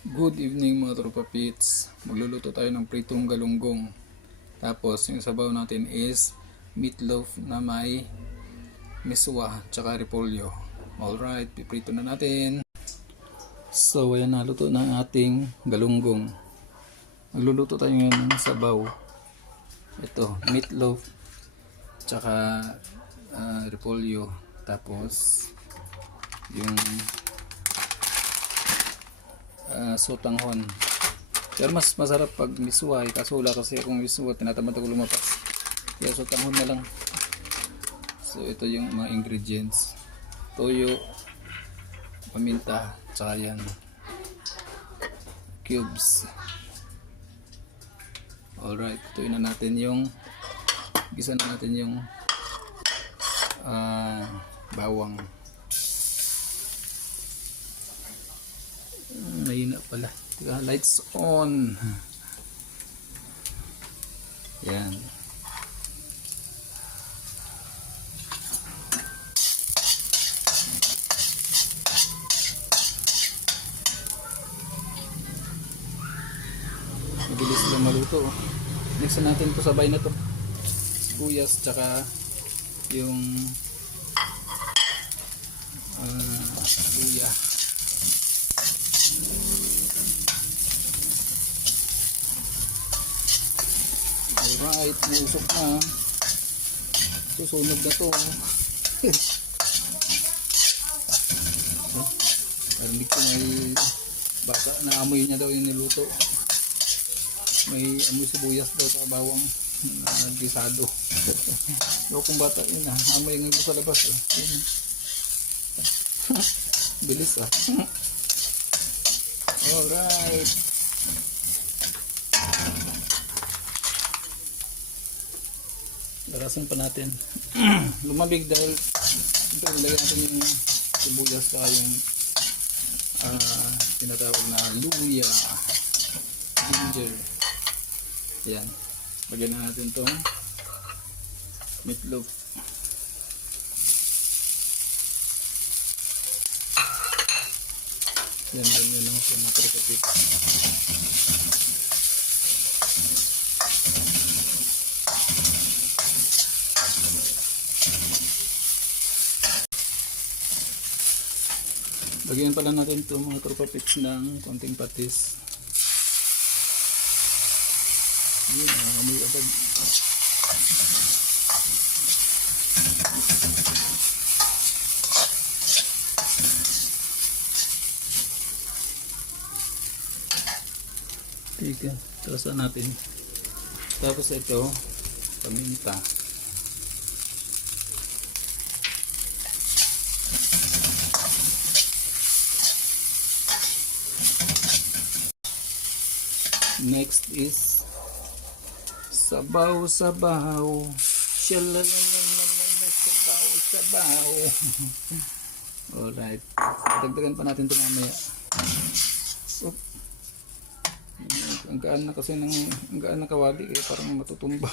Good evening mga tropa pits. Magluluto tayo ng pritong galunggong. Tapos yung sabaw natin is meatloaf na may miswa tsaka repolyo. Alright, piprito na natin. So ayan, naluto na ang ating galunggong. Magluluto tayo ngayon ng sabaw. Ito, meatloaf tsaka repolyo. Tapos yung sotanghon. Pero mas masarap pag miswa, kaso wala kasi akong miswa, tinatamad ako lumapas, kaya sotanghon na lang. So ito yung mga ingredients: toyo, paminta, tsaka yan cubes. Alright, tuyin na natin yung gisa na natin yung bawang. Mahina pala. Teka, lights on. Yan. Mabilis lang maluto. Mixan natin to, sabay na to. Sibuyas tsaka yung luya. Alright, nausok na. Susunog na to. Narinig ko may bata na amoy niya daw yung niluto. May amoy sibuyas daw sa bawang na gisado. Yung kung bata yun amoy yung ito sa labas. Bilis Alright. Larasan pa natin. Lumabig dahil ito, nilagyan natin yung sibuyas sa yung tinatawag na luya, ginger. Yan. Lagyan na natin itong meatloaf. Yan, ganyan lang siya nakarikapit. Lagyan pala natin ito mga tropa pits ng konting patis. Yun, amoy agad. Tika, tarasan natin. Tapos ito, paminta. Next is sabaw-sabaw. Sabaw-sabaw. Alright. Dagdagan pa natin ito mamaya. Oop. Ang gaan na kasi ang gaan na kawali parang matutumba.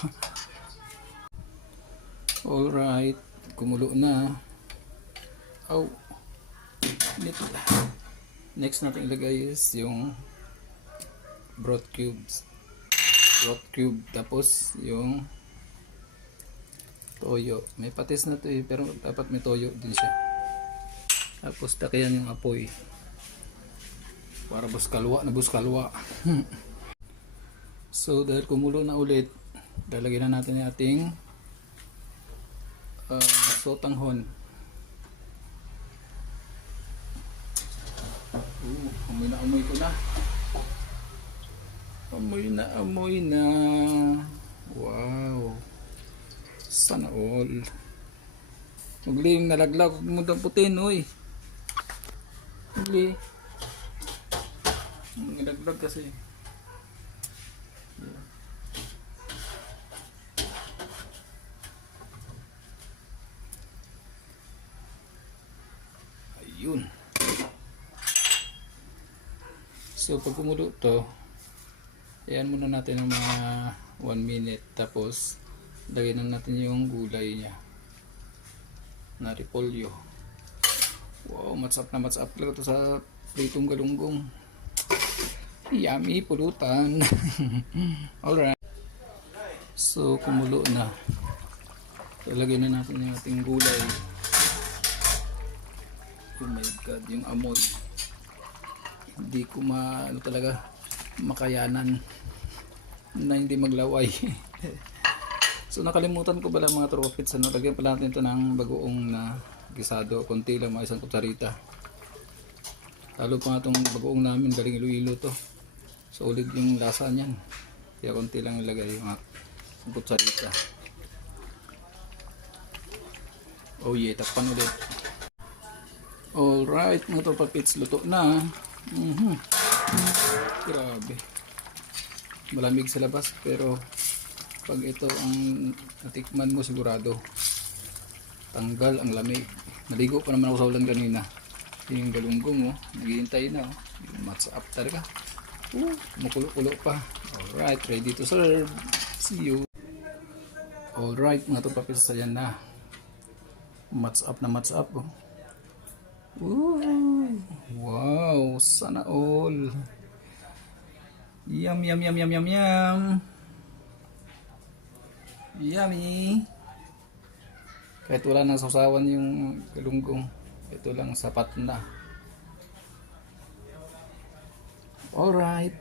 Alright. Kumulo na. Oh. Next natin ilagay is yung broth cube, tapos yung toyo. May patis na to pero dapat may toyo din siya. Tapos takyan yung apoy para buskalwa na buskalwa. So dahil kumulo na ulit, lalagyan na natin yung ating sotanghon. Amoy ko na. Amoy na. Wow. Sana all. Magli yung nalaglag. Huwag mo damputin, oy. Magli. Nalaglag kasi. Ayun. So pag kumulo to, ayan muna natin ng mga 1 minute, tapos lagyan na natin yung gulay niya na repolyo. Wow, match up na match up talaga to sa pritong galunggong. Yummy, pulutan. Alright. So, kumulo na. So, lagyan na natin yung ating gulay. Oh my God, yung amoy. Hindi ko ano talaga, makayanan na hindi maglaway. So, nakalimutan ko pala mga tropits. Lagyan pala natin ito ng bagoong na gisado. Konti lang, mga isang kutsarita. Lalo pa nga itong bagoong namin, galing Iloilo to. Solid yung lasa niyan. Kaya konti lang ilagay yung kutsarita. Oh yeah, takpan ulit. Alright mga tropa pits, luto na. Grabe. Malamig sa labas pero pag ito ang natikman mo sigurado tanggal ang lamig. Naligo pa naman ako sa ulan kanina. Yung galunggong naghihintay na. Match up talaga. Kumukulo-kulo pa. Alright, ready to serve. See you. Alright mga tupapis, ayan na. Match up na match up. Wow, sana all. Yum, yum, yum, yum, yum, yum. Yummy. Kahit wala nang sausawan yung galunggong, ito lang sapat na. Alright.